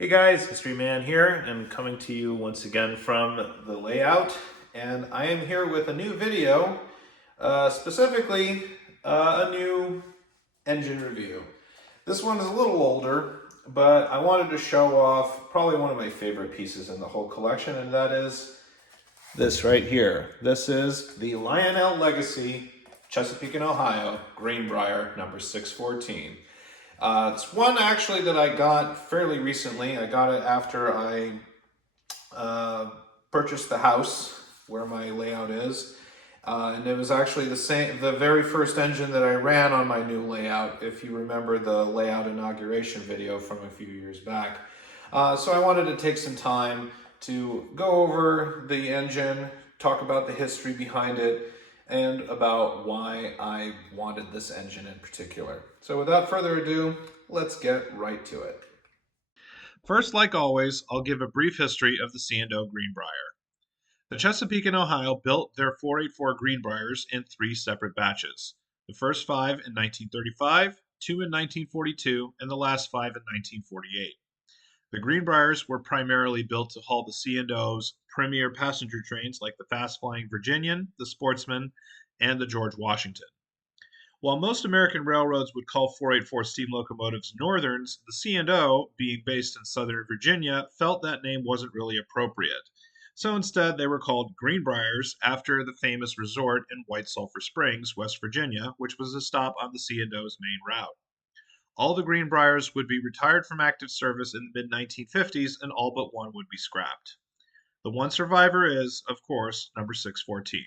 Hey guys, History Man here, and coming to you once again from the layout. And I am here with a new video, specifically a new engine review. This one is a little older, but I wanted to show off probably one of my favorite pieces in the whole collection, and that is this right here. This is the Lionel Legacy, Chesapeake and Ohio, Greenbrier, number 614. It's one actually that I got fairly recently. I got it after I uh, purchased the house where my layout is. And it was actually the very first engine that I ran on my new layout, if you remember the layout inauguration video from a few years back. So I wanted to take some time to go over the engine, talk about the history behind it, and about why I wanted this engine in particular. So without further ado, let's get right to it. First, like always, I'll give a brief history of the C&O Greenbrier. The Chesapeake and Ohio built their 484 Greenbriers in three separate batches. The first five in 1935, two in 1942, and the last five in 1948. The Greenbriers were primarily built to haul the C&O's premier passenger trains like the fast-flying Virginian, the Sportsman, and the George Washington. While most American railroads would call 484 steam locomotives Northerns, the C&O, being based in Southern Virginia, felt that name wasn't really appropriate. So instead, they were called Greenbriers after the famous resort in White Sulphur Springs, West Virginia, which was a stop on the C&O's main route. All the Greenbriers would be retired from active service in the mid-1950s, and all but one would be scrapped. The one survivor is, of course, number 614.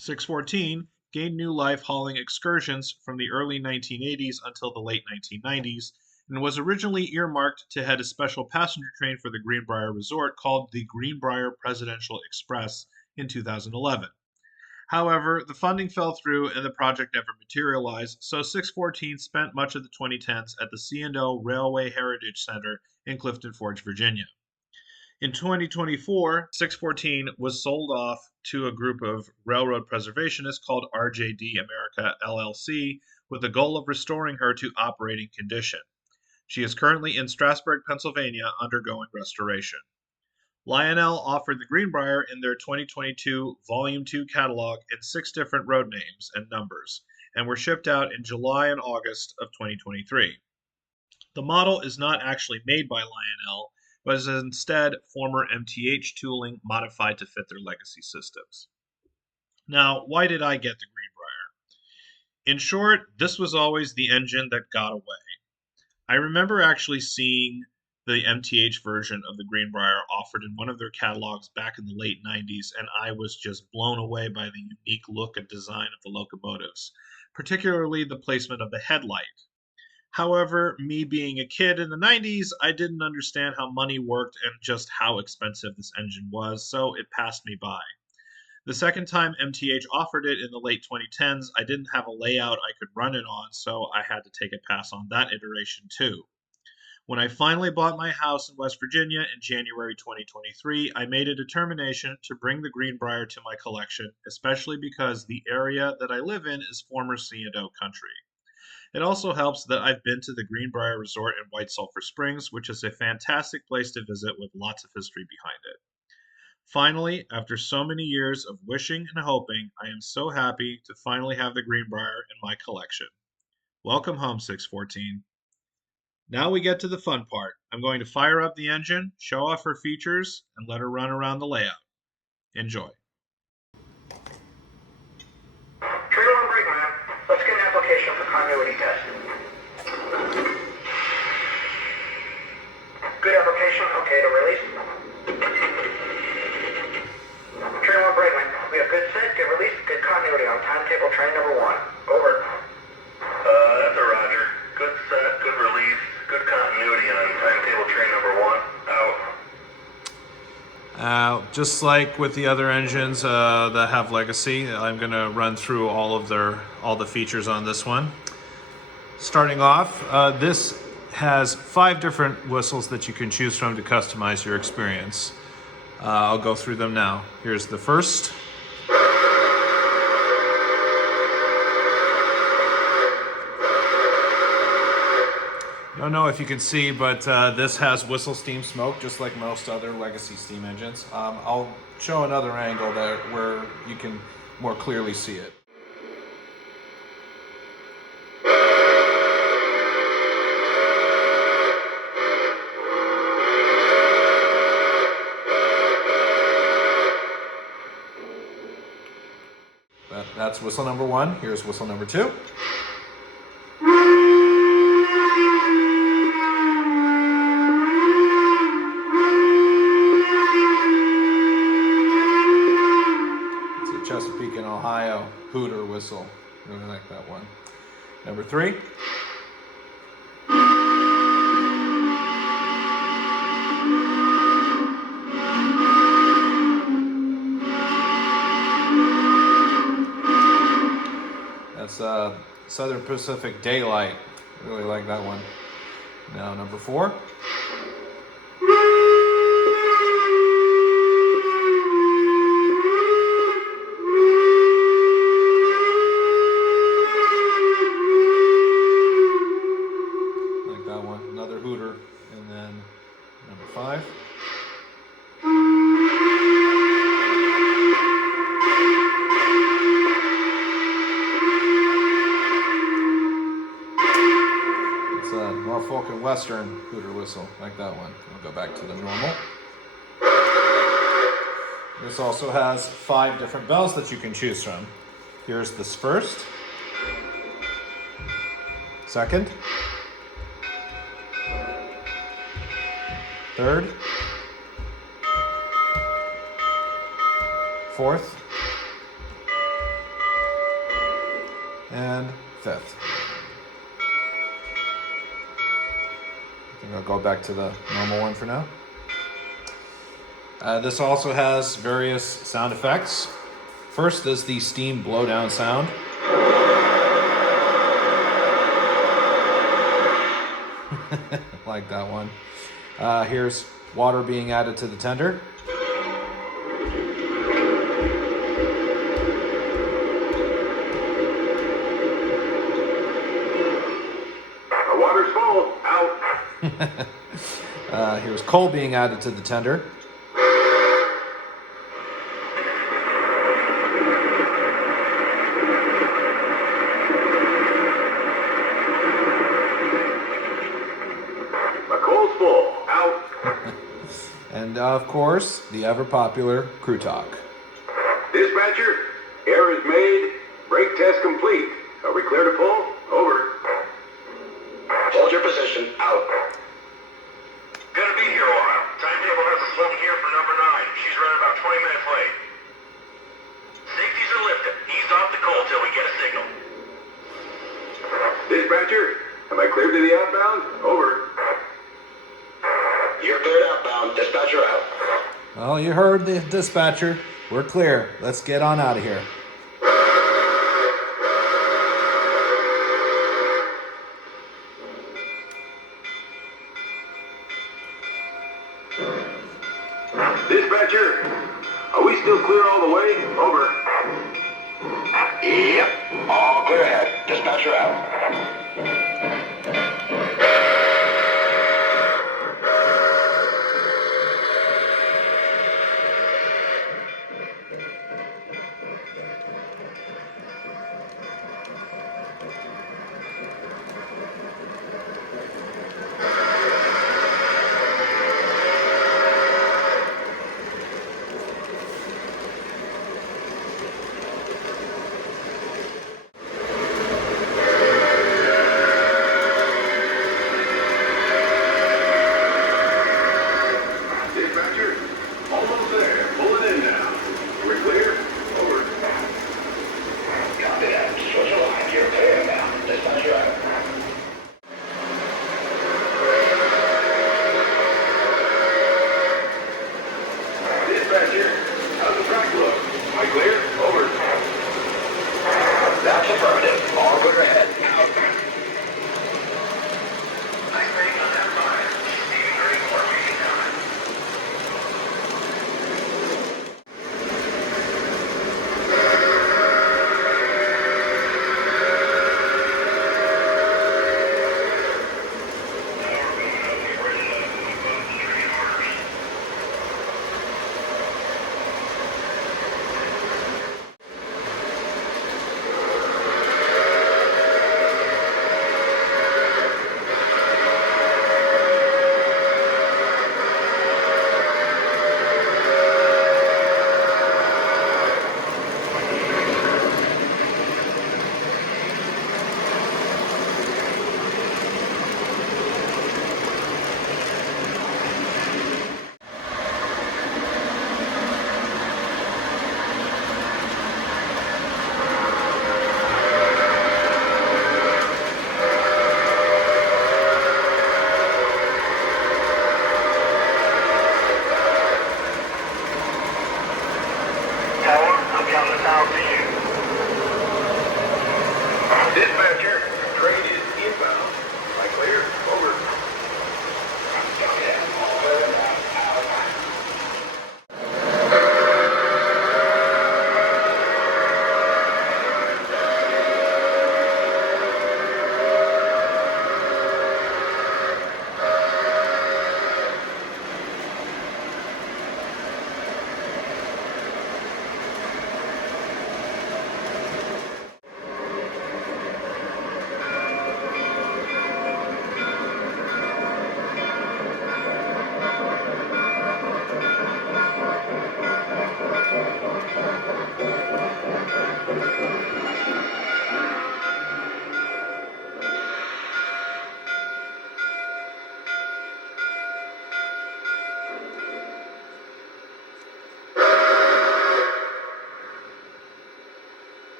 614 gained new life hauling excursions from the early 1980s until the late 1990s, and was originally earmarked to head a special passenger train for the Greenbrier Resort called the Greenbrier Presidential Express in 2011. However, the funding fell through and the project never materialized, so 614 spent much of the 2010s at the C&O Railway Heritage Center in Clifton Forge, Virginia. In 2024, 614 was sold off to a group of railroad preservationists called RJD America LLC with the goal of restoring her to operating condition. She is currently in Strasburg, Pennsylvania, undergoing restoration. Lionel offered the Greenbrier in their 2022 Volume 2 catalog in 6 different road names and numbers, and were shipped out in July and August of 2023. The model is not actually made by Lionel, but is instead former MTH tooling modified to fit their legacy systems. Now, why did I get the Greenbrier? In short, this was always the engine that got away. I remember actually seeing the MTH version of the Greenbrier offered in one of their catalogs back in the late 90s, and I was just blown away by the unique look and design of the locomotives, particularly the placement of the headlight. However, me being a kid in the 90s, I didn't understand how money worked and just how expensive this engine was, so it passed me by. The second time MTH offered it in the late 2010s, I didn't have a layout I could run it on, so I had to take a pass on that iteration too. When I finally bought my house in West Virginia in January 2023, I made a determination to bring the Greenbrier to my collection, especially because the area that I live in is former C&O country. It also helps that I've been to the Greenbrier Resort in White Sulphur Springs, which is a fantastic place to visit with lots of history behind it. Finally, after so many years of wishing and hoping, I am so happy to finally have the Greenbrier in my collection. Welcome home, 614. Now we get to the fun part. I'm going to fire up the engine, show off her features, and let her run around the layout. Enjoy. Trailer on brake line. Let's get an application for continuity test. Good application. Okay to release. Trailer on brake line. We have good set, good release, good continuity on timetable train number 1. Over. That's a Roger. Good set, good release, good continuity on timetable train number 1. Out. Just like with the other engines that have legacy, I'm going to run through all the features on this one. Starting off, this has 5 different whistles that you can choose from to customize your experience. I'll go through them now. Here's the first. don't know if you can see, but this has whistle steam smoke, just like most other legacy steam engines. I'll show another angle there where you can more clearly see it. That's whistle number 1. Here's whistle number 2. It's a Chesapeake and Ohio hooter whistle. Really like that one. Number 3. That's Southern Pacific Daylight. Really like that one. Now number 4. Like that one. Another hooter. And then number 5. Norfolk and Western hooter whistle, like that one. We'll go back to the normal. This also has 5 different bells that you can choose from. Here's this first, second, third, fourth, and fifth. I'll go back to the normal one for now. This also has various sound effects. First is the steam blowdown sound. Like that one. Here's water being added to the tender. The water's full. Out. Here's coal being added to the tender. The coal's full. Out. And of course, the ever popular crew talk. Dispatcher, air is made. Brake test complete. Are we clear to pull? Over. Hold your position. Out. Gonna be here a while. Timetable has us holding here for number 9. She's running about 20 minutes late. Safeties are lifted. Ease off the coal till we get a signal. Dispatcher, am I cleared to the outbound? Over. You're cleared outbound. Dispatcher out. Well, you heard the dispatcher. We're clear. Let's get on out of here. Dispatcher, are we still clear all the way? Over. Yep. All clear ahead. Dispatcher out.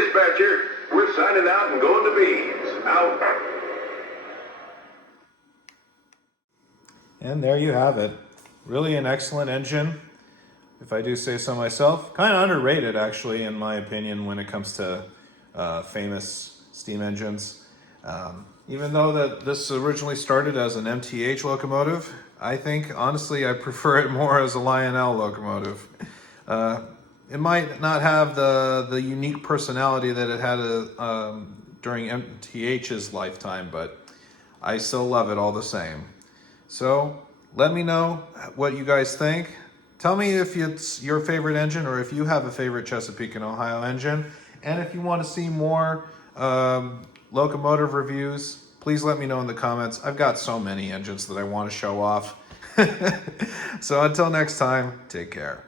Dispatcher, we're signing out and going to beans. Out. And there you have it. Really an excellent engine, if I do say so myself. Kind of underrated, actually, in my opinion, when it comes to famous steam engines. Even though that this originally started as an MTH locomotive, I think, honestly, I prefer it more as a Lionel locomotive. It might not have the unique personality that it had during MTH's lifetime, but I still love it all the same. So let me know what you guys think. Tell me if it's your favorite engine or if you have a favorite Chesapeake and Ohio engine. And if you want to see more locomotive reviews, please let me know in the comments. I've got so many engines that I want to show off. So until next time, take care.